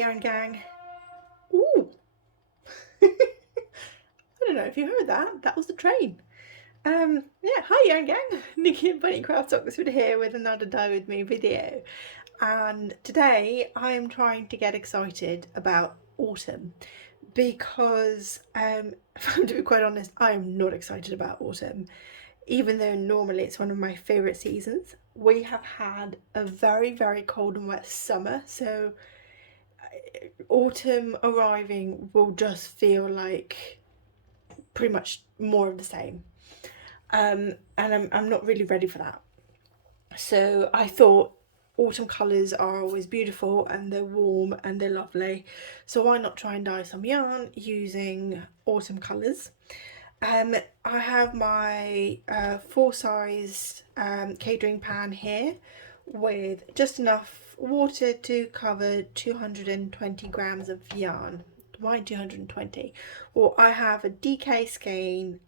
Yarn Gang. Ooh! I don't know if you heard that. That was the train. Yeah, hi Yarn Gang. Nikki and Bunny Craft Oxford here with another Dye With Me video. And today I'm trying to get excited about autumn because, if I'm to be quite honest, I'm not excited about autumn. Even though normally it's one of my favourite seasons. We have had a very, very cold and wet summer, so autumn arriving will just feel like pretty much more of the same. And I'm not really ready for that. So I thought autumn colours are always beautiful and they're warm and they're lovely. So why not try and dye some yarn using autumn colours? I have my full-size catering pan here with just enough water to cover 220 grams of yarn. Why 220? Well, I have a DK skein,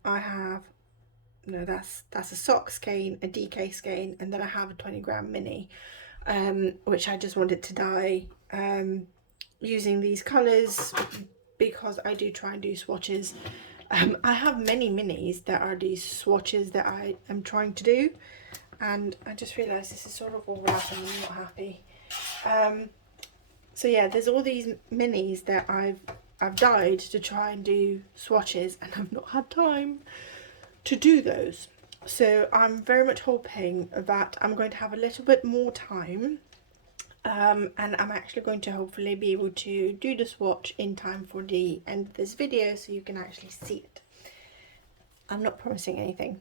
that's a sock skein, a DK skein, and then I have a 20-gram mini, which I just wanted to dye using these colours because I do try and do swatches. I have many minis that are these swatches that I am trying to do, and I just realised this is sort of all wrapped and I'm not happy. So yeah, there's all these minis that I've dyed to try and do swatches, and I've not had time to do those. So I'm very much hoping that I'm going to have a little bit more time, and I'm actually going to hopefully be able to do the swatch in time for the end of this video so you can actually see it. I'm not promising anything.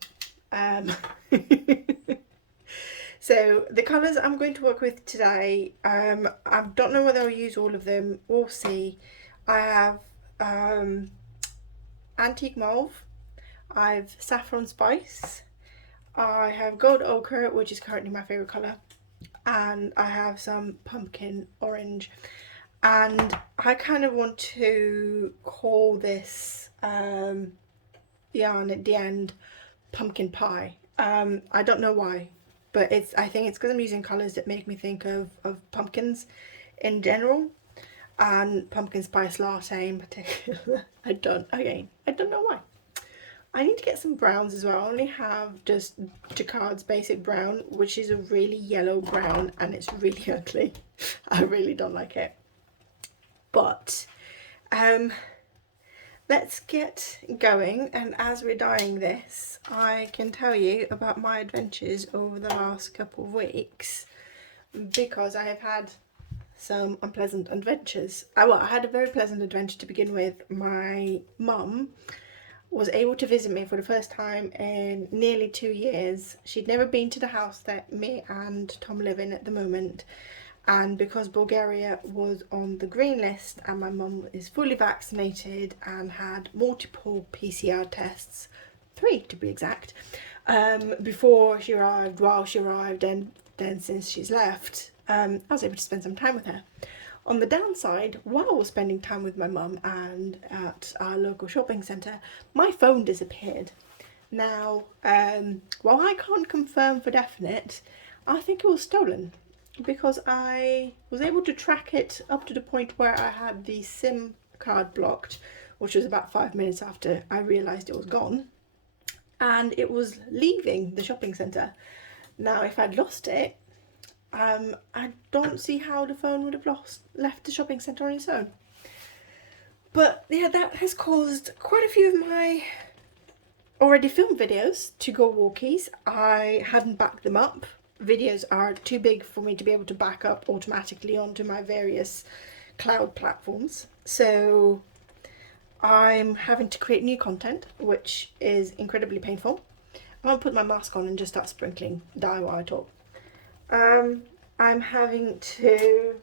So the colours I'm going to work with today, I don't know whether I'll use all of them, we'll see. I have antique mauve, I've saffron spice, I have gold ochre, which is currently my favourite colour, and I have some pumpkin orange. And I kind of want to call this yarn at the end pumpkin pie. I don't know why, but I think it's because I'm using colours that make me think of pumpkins in general, and pumpkin spice latte in particular. I don't know why. I need to get some browns as well. I only have just Jacquard's basic brown, which is a really yellow brown, and it's really ugly. I really don't like it. But let's get going, and as we're dyeing this, I can tell you about my adventures over the last couple of weeks, because I have had some unpleasant adventures. Well, I had a very pleasant adventure to begin with. My mum was able to visit me for the first time in nearly 2 years. She'd never been to the house that me and Tom live in at the moment, and because Bulgaria was on the green list and my mum is fully vaccinated and had multiple PCR tests, 3 to be exact, before she arrived, while she arrived, and then since she's left, I was able to spend some time with her. On the downside, while spending time with my mum and at our local shopping centre, my phone disappeared. Now, while I can't confirm for definite, I think it was stolen, because I was able to track it up to the point where I had the SIM card blocked, which was about 5 minutes after I realised it was gone, and it was leaving the shopping centre. Now, if I'd lost it, I don't see how the phone would have left the shopping centre on its own. But yeah, that has caused quite a few of my already filmed videos to go walkies. I hadn't backed them up. Videos are too big for me to be able to back up automatically onto my various cloud platforms. So I'm having to create new content, which is incredibly painful. I'm going to put my mask on and just start sprinkling dye while I talk. I'm having to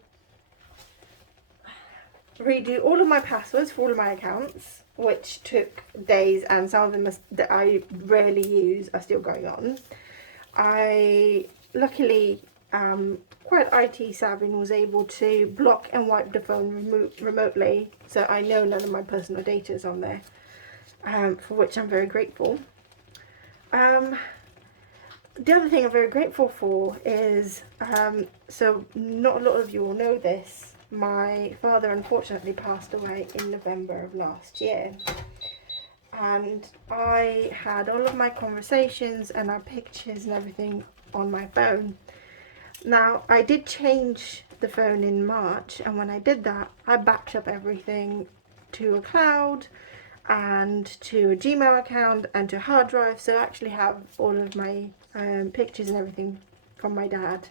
redo all of my passwords for all of my accounts, which took days, and some of them that I rarely use are still going on. I luckily quite IT savvy and was able to block and wipe the phone remotely, so I know none of my personal data is on there, for which I'm very grateful. The other thing I'm very grateful for is, so not a lot of you will know this, my father unfortunately passed away in November of last year, and I had all of my conversations and our pictures and everything on my phone. Now, I did change the phone in March, and when I did that, I backed up everything to a cloud and to a Gmail account and to a hard drive, so I actually have all of my pictures and everything from my dad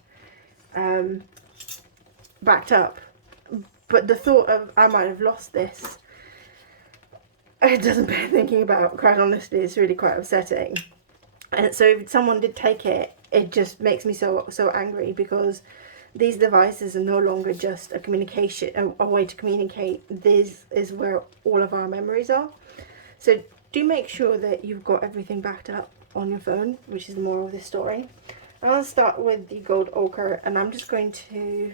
backed up. But the thought of I might have lost this, it doesn't bear thinking about, quite honestly. It's really quite upsetting. And so if someone did take it, it just makes me so angry, because these devices are no longer just a communication, a way to communicate. This is where all of our memories are. So do make sure that you've got everything backed up on your phone, which is the moral of this story. I'll start with the gold ochre, and I'm just going to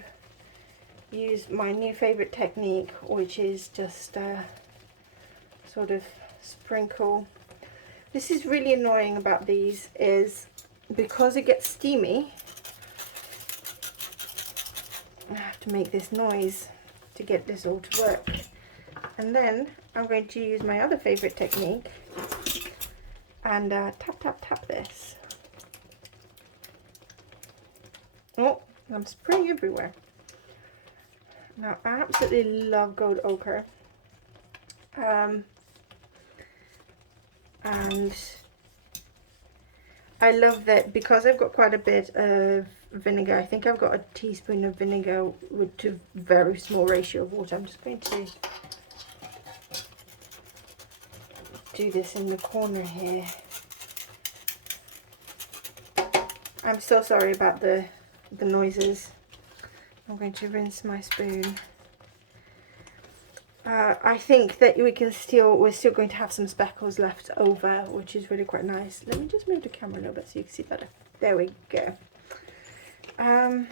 use my new favourite technique, which is just sort of sprinkle. This is really annoying about these, is because it gets steamy, I have to make this noise to get this all to work. And then I'm going to use my other favourite technique and tap tap tap this. Oh, I'm spraying everywhere. Now, I absolutely love gold ochre. And I love that because I've got quite a bit of vinegar. I think I've got a teaspoon of vinegar with a very small ratio of water. I'm just going to do this in the corner here. I'm so sorry about the noises. I'm going to rinse my spoon. I think that we're still going to have some speckles left over, which is really quite nice. Let me just move the camera a little bit so you can see better. There we go. I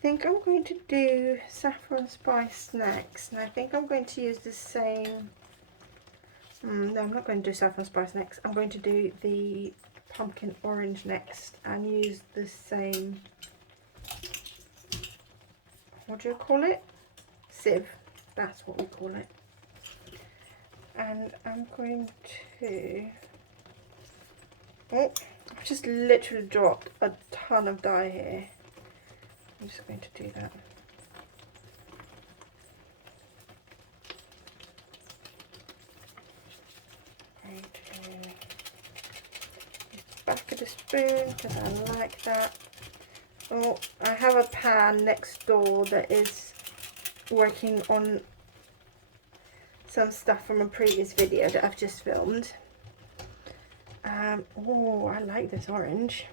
think I'm going to do saffron spice next, and I think I'm going to use the same. No, I'm not going to do saffron spice next. I'm going to do the pumpkin orange next and use the same, what do you call it? Sieve. That's what we call it. And I'm going to, oh, I've just literally dropped a ton of dye here. I'm just going to do that. Back of the spoon, because I like that. Oh, I have a pan next door that is working on some stuff from a previous video that I've just filmed. Oh, I like this orange.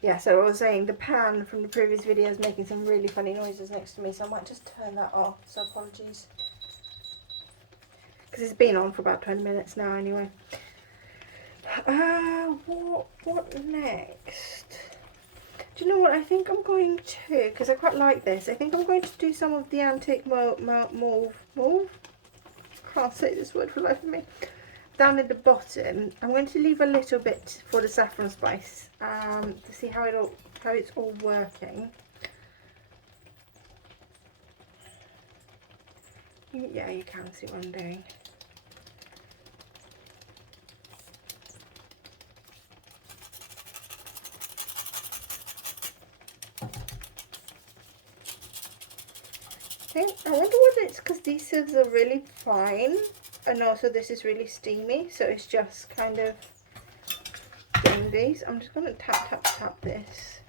Yeah, so I was saying the pan from the previous video is making some really funny noises next to me, so I might just turn that off, so apologies. Because it's been on for about 20 minutes now anyway. What next? Do you know what? I think I'm going to, because I quite like this, I think I'm going to do some of the antique mauve? Can't say this word for the life of me. Down at the bottom, I'm going to leave a little bit for the saffron spice to see how it's all working. Yeah, you can see what I'm doing. I wonder whether it's because these sieves are really fine, and also this is really steamy, so it's just kind of doing these. I'm just going to tap tap tap this.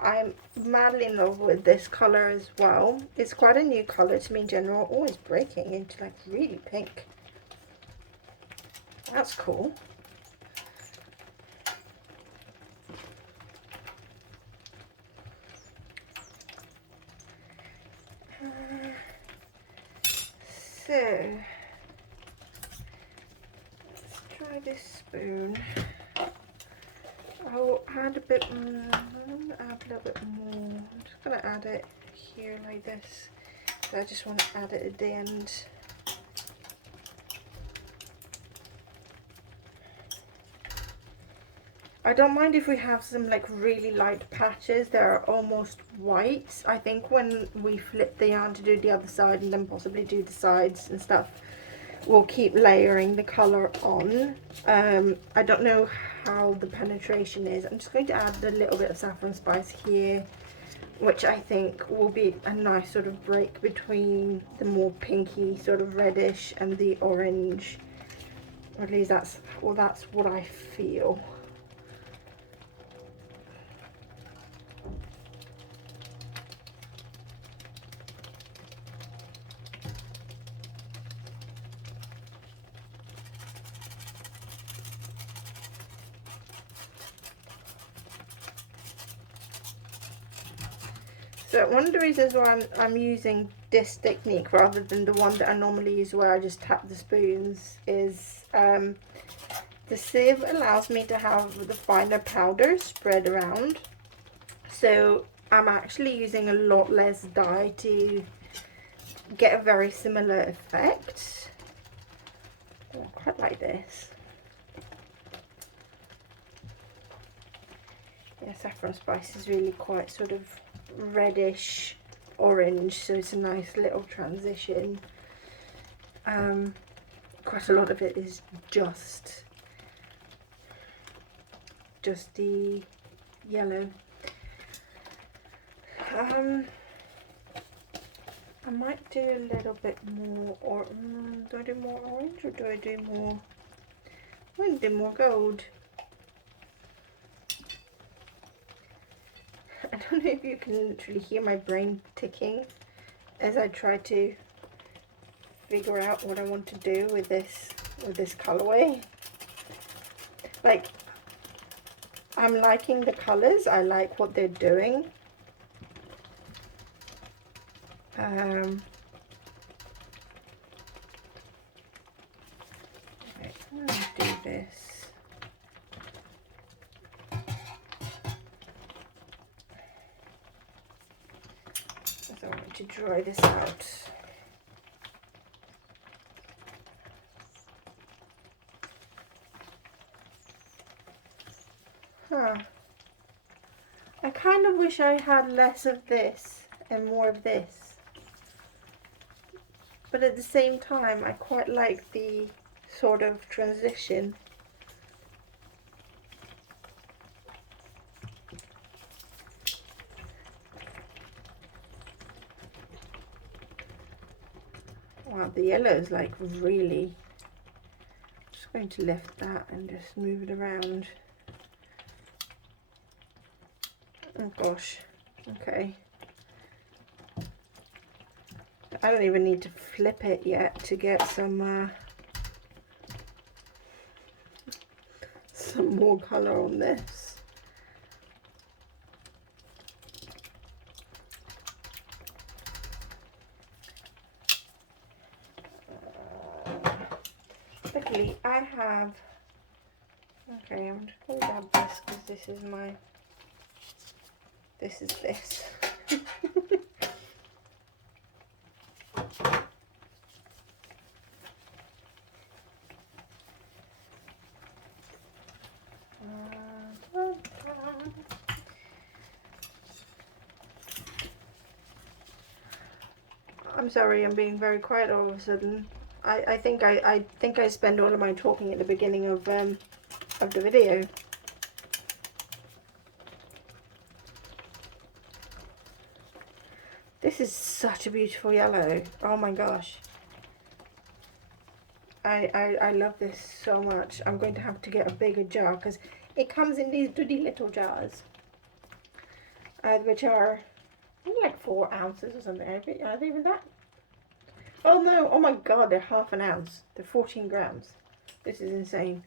I'm madly in love with this colour as well. It's quite a new colour to me in general. Always breaking into like really pink. That's cool. So let's try this spoon. I'll add a bit more. I'm going to add a little bit more. I'm just going to add it here like this. So I just want to add it at the end. I don't mind if we have some like really light patches that are almost white. I think when we flip the yarn to do the other side and then possibly do the sides and stuff, we'll keep layering the colour on. I don't know how the penetration is. I'm just going to add a little bit of saffron spice here, which I think will be a nice sort of break between the more pinky sort of reddish and the orange. Or at least that's what I feel. So one of the reasons why I'm using this technique rather than the one that I normally use where I just tap the spoons is the sieve allows me to have the finer powder spread around. So I'm actually using a lot less dye to get a very similar effect. Oh, I quite like this. Yeah, saffron spice is really quite sort of reddish orange, so it's a nice little transition. Quite a lot of it is just the yellow. I might do a little bit more, or do I do more orange or do I do more? I'm going to do more gold. I don't know if you can literally hear my brain ticking as I try to figure out what I want to do with this colorway. Like, I'm liking the colors. I like what they're doing. Okay, I'm going to do this. So I want to dry this out. I kind of wish I had less of this and more of this. But at the same time, I quite like the sort of transition. Wow, the yellow is like really... I'm just going to lift that and just move it around. Oh gosh, okay. I don't even need to flip it yet to get some more colour on this. Luckily I have, okay, I'm just going to grab this because this is my, this is this. I'm sorry, I'm being very quiet all of a sudden. I think I spend all of my talking at the beginning of the video. This is such a beautiful yellow. Oh my gosh. I love this so much. I'm going to have to get a bigger jar because it comes in these doody little jars, which are like 4 ounces or something. Are they even that? Oh no, oh my god, they're half an ounce. They're 14 grams. This is insane.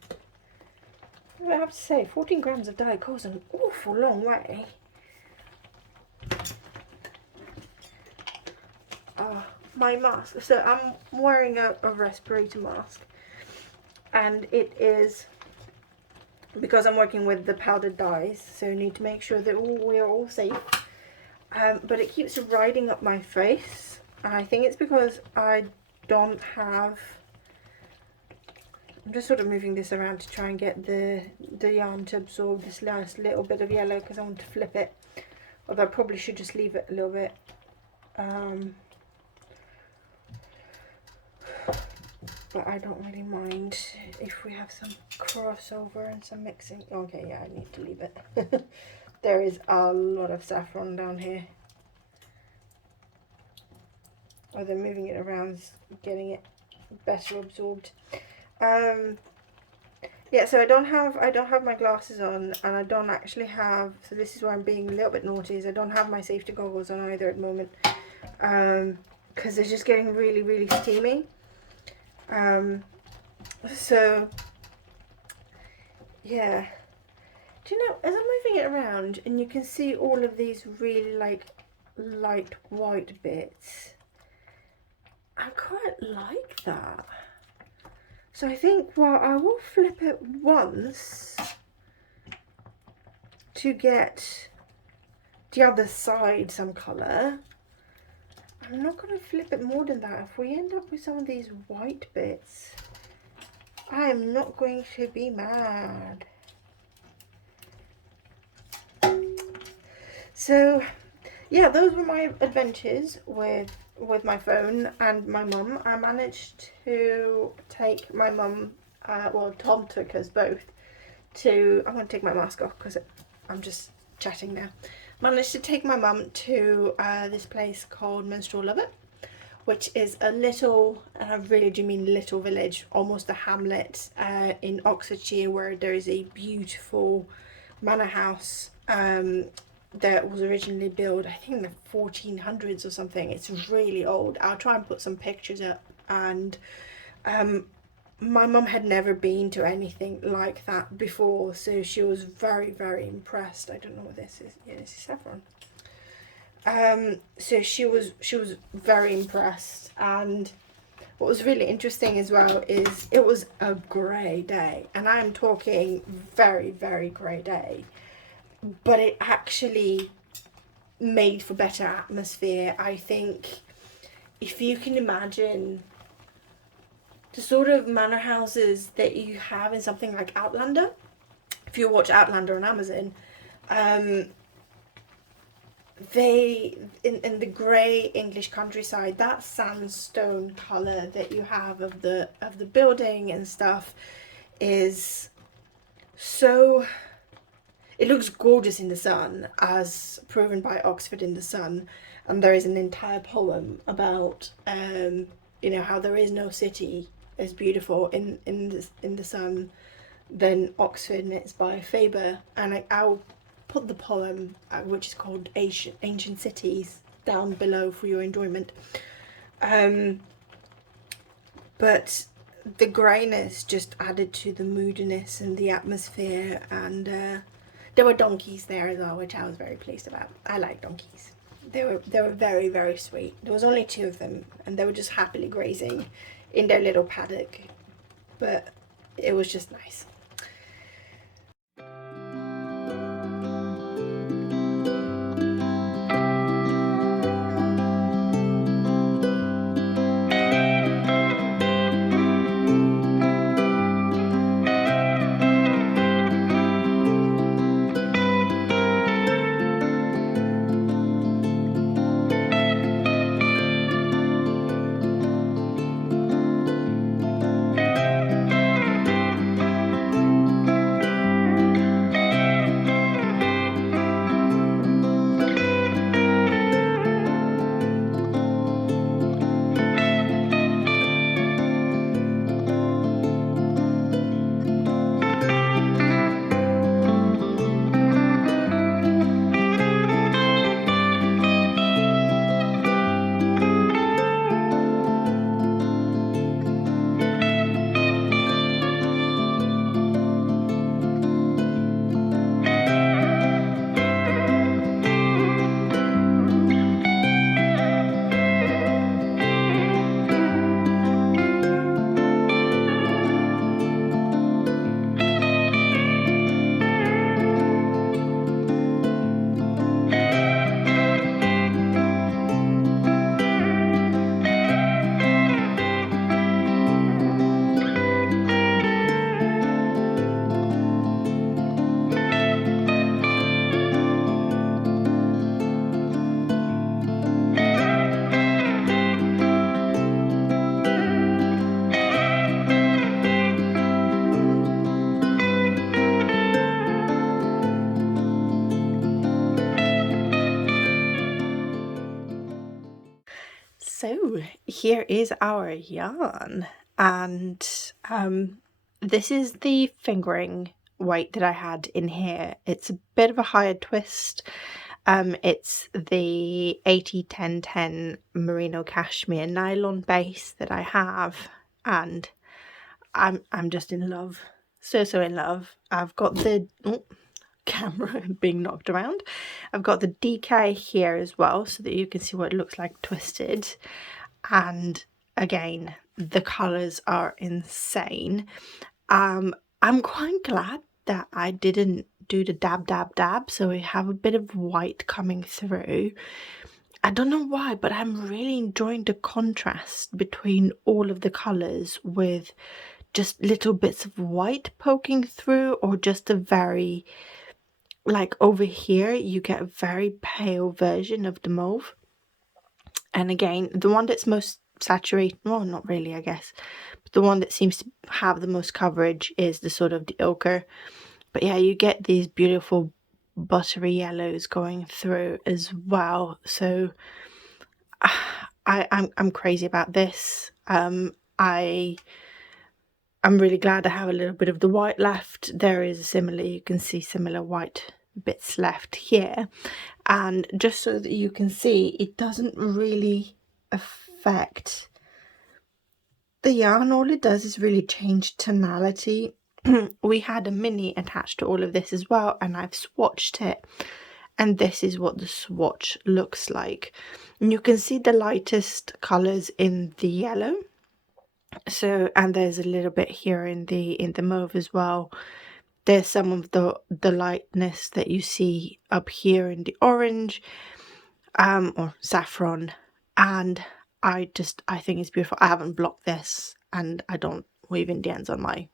I have to say, 14 grams of dye goes an awful long way. Oh, my mask. So I'm wearing a respirator mask. And it is, because I'm working with the powdered dyes, so I need to make sure that we're all safe. But it keeps riding up my face. I think it's because I don't have I'm just sort of moving this around to try and get the yarn to absorb this last little bit of yellow because I want to flip it. Although I probably should just leave it a little bit. But I don't really mind if we have some crossover and some mixing. Okay, yeah, I need to leave it. There is a lot of saffron down here. Although moving it around is getting it better absorbed. Yeah, so I don't have my glasses on, and I don't actually have, so this is where I'm being a little bit naughty, is I don't have my safety goggles on either at the moment, because they're just getting really, really steamy. So yeah, do you know, as I'm moving it around and you can see all of these really like light white bits, I quite like that. So I think, well, I will flip it once to get the other side some colour. I'm not going to flip it more than that. If we end up with some of these white bits, I am not going to be mad. So yeah, those were my adventures with my phone and my mum. I managed to take my mum, well, Tom took us both to, I'm going to take my mask off because I'm just chatting now. Managed to take my mum to this place called Menstrual Lover, which is a little, and I really do mean little village, almost a hamlet in Oxfordshire, where there is a beautiful manor house that was originally built, I think in the 1400s or something. It's really old. I'll try and put some pictures up. And my mum had never been to anything like that before, so she was very, very impressed. I don't know what this is. Yeah, this is saffron. So she was very impressed. And what was really interesting as well is it was a grey day, and I'm talking very, very grey day, but it actually made for better atmosphere. I think if you can imagine the sort of manor houses that you have in something like Outlander, if you watch Outlander on Amazon, they in the grey English countryside, that sandstone colour that you have of the building and stuff is so, it looks gorgeous in the sun, as proven by Oxford in the Sun. And there is an entire poem about you know, how there is no city as beautiful in the sun than Oxford, and it's by Faber. And I'll put the poem, which is called Ancient Cities, down below for your enjoyment. But the greyness just added to the moodiness and the atmosphere, and there were donkeys there as well, which I was very pleased about. I like donkeys. They were very, very sweet. There was only 2 of them, and they were just happily grazing in their little paddock, but it was just nice. So here is our yarn, and this is the fingering weight that I had in here. It's a bit of a higher twist. It's the 80-10-10 merino cashmere nylon base that I have, and I'm just in love, so in love. I've got the camera being knocked around. I've got the DK here as well, so that you can see what it looks like twisted. And again, the colours are insane. I'm quite glad that I didn't do the dab, so we have a bit of white coming through. I don't know why, but I'm really enjoying the contrast between all of the colours with just little bits of white poking through, or just a very, like over here you get a very pale version of the mauve. And again, the one that's most saturated, well, not really, I guess, but the one that seems to have the most coverage is the sort of the ochre. But yeah, you get these beautiful buttery yellows going through as well. So I'm crazy about this. I'm really glad I have a little bit of the white left. There is a similar, you can see similar white bits left here. And just so that you can see, it doesn't really affect the yarn. All it does is really change tonality. We had a mini attached to all of this as well, and I've swatched it. And this is what the swatch looks like. And you can see the lightest colours in the yellow. So, and there's a little bit here in the mauve as well. There's some of the lightness that you see up here in the orange, or saffron, and I think it's beautiful. I haven't blocked this, and I don't weave Indians on my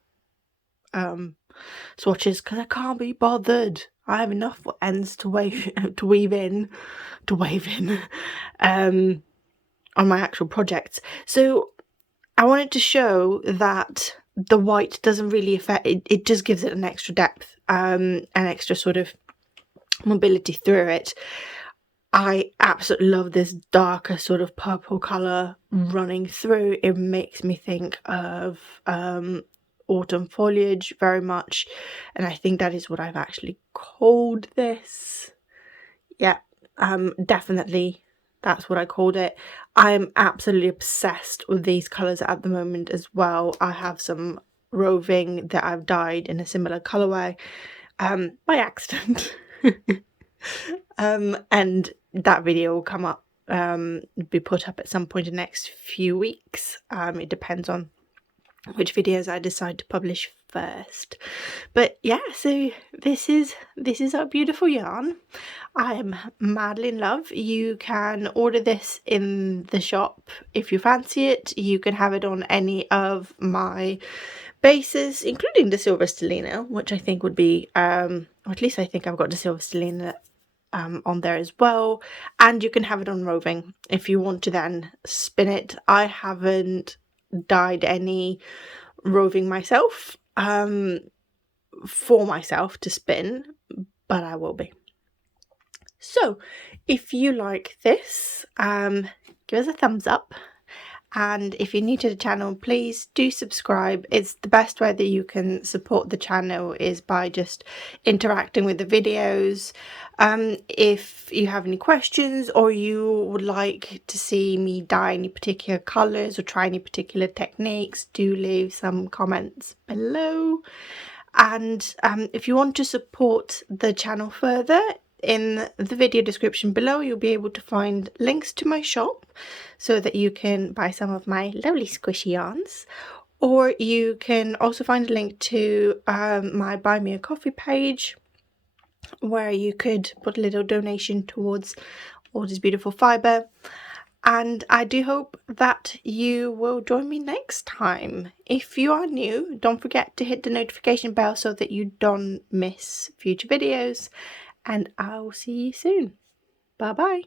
swatches because I can't be bothered. I have enough ends to weave in on my actual projects. So I wanted to show that the white doesn't really affect it. It just gives it an extra depth, an extra sort of mobility through it. I absolutely love this darker sort of purple colour running through. It makes me think of autumn foliage very much, and I think that is what I've actually called this. Yeah, definitely that's what I called it. I'm absolutely obsessed with these colours at the moment as well. I have some roving that I've dyed in a similar colourway by accident. And that video will come up, be put up at some point in the next few weeks. It depends on which videos I decide to publish first. But yeah, so this is our beautiful yarn. I'm madly in love. You can order this in the shop if you fancy it. You can have it on any of my bases, including the silver stellina, which I think would be, or at least I think I've got the silver stellina on there as well. And you can have it on roving if you want to then spin it. I haven't dyed any roving myself for myself to spin, but I will be. So if you like this, give us a thumbs up, and if you're new to the channel, please do subscribe. It's the best way that you can support the channel is by just interacting with the videos. If you have any questions, or you would like to see me dye any particular colours or try any particular techniques, do leave some comments below. And if you want to support the channel further, in the video description below you'll be able to find links to my shop so that you can buy some of my lovely squishy yarns, or you can also find a link to my buy me a coffee page where you could put a little donation towards all this beautiful fibre. And I do hope that you will join me next time. If you are new, don't forget to hit the notification bell so that you don't miss future videos. And I'll see you soon. Bye bye.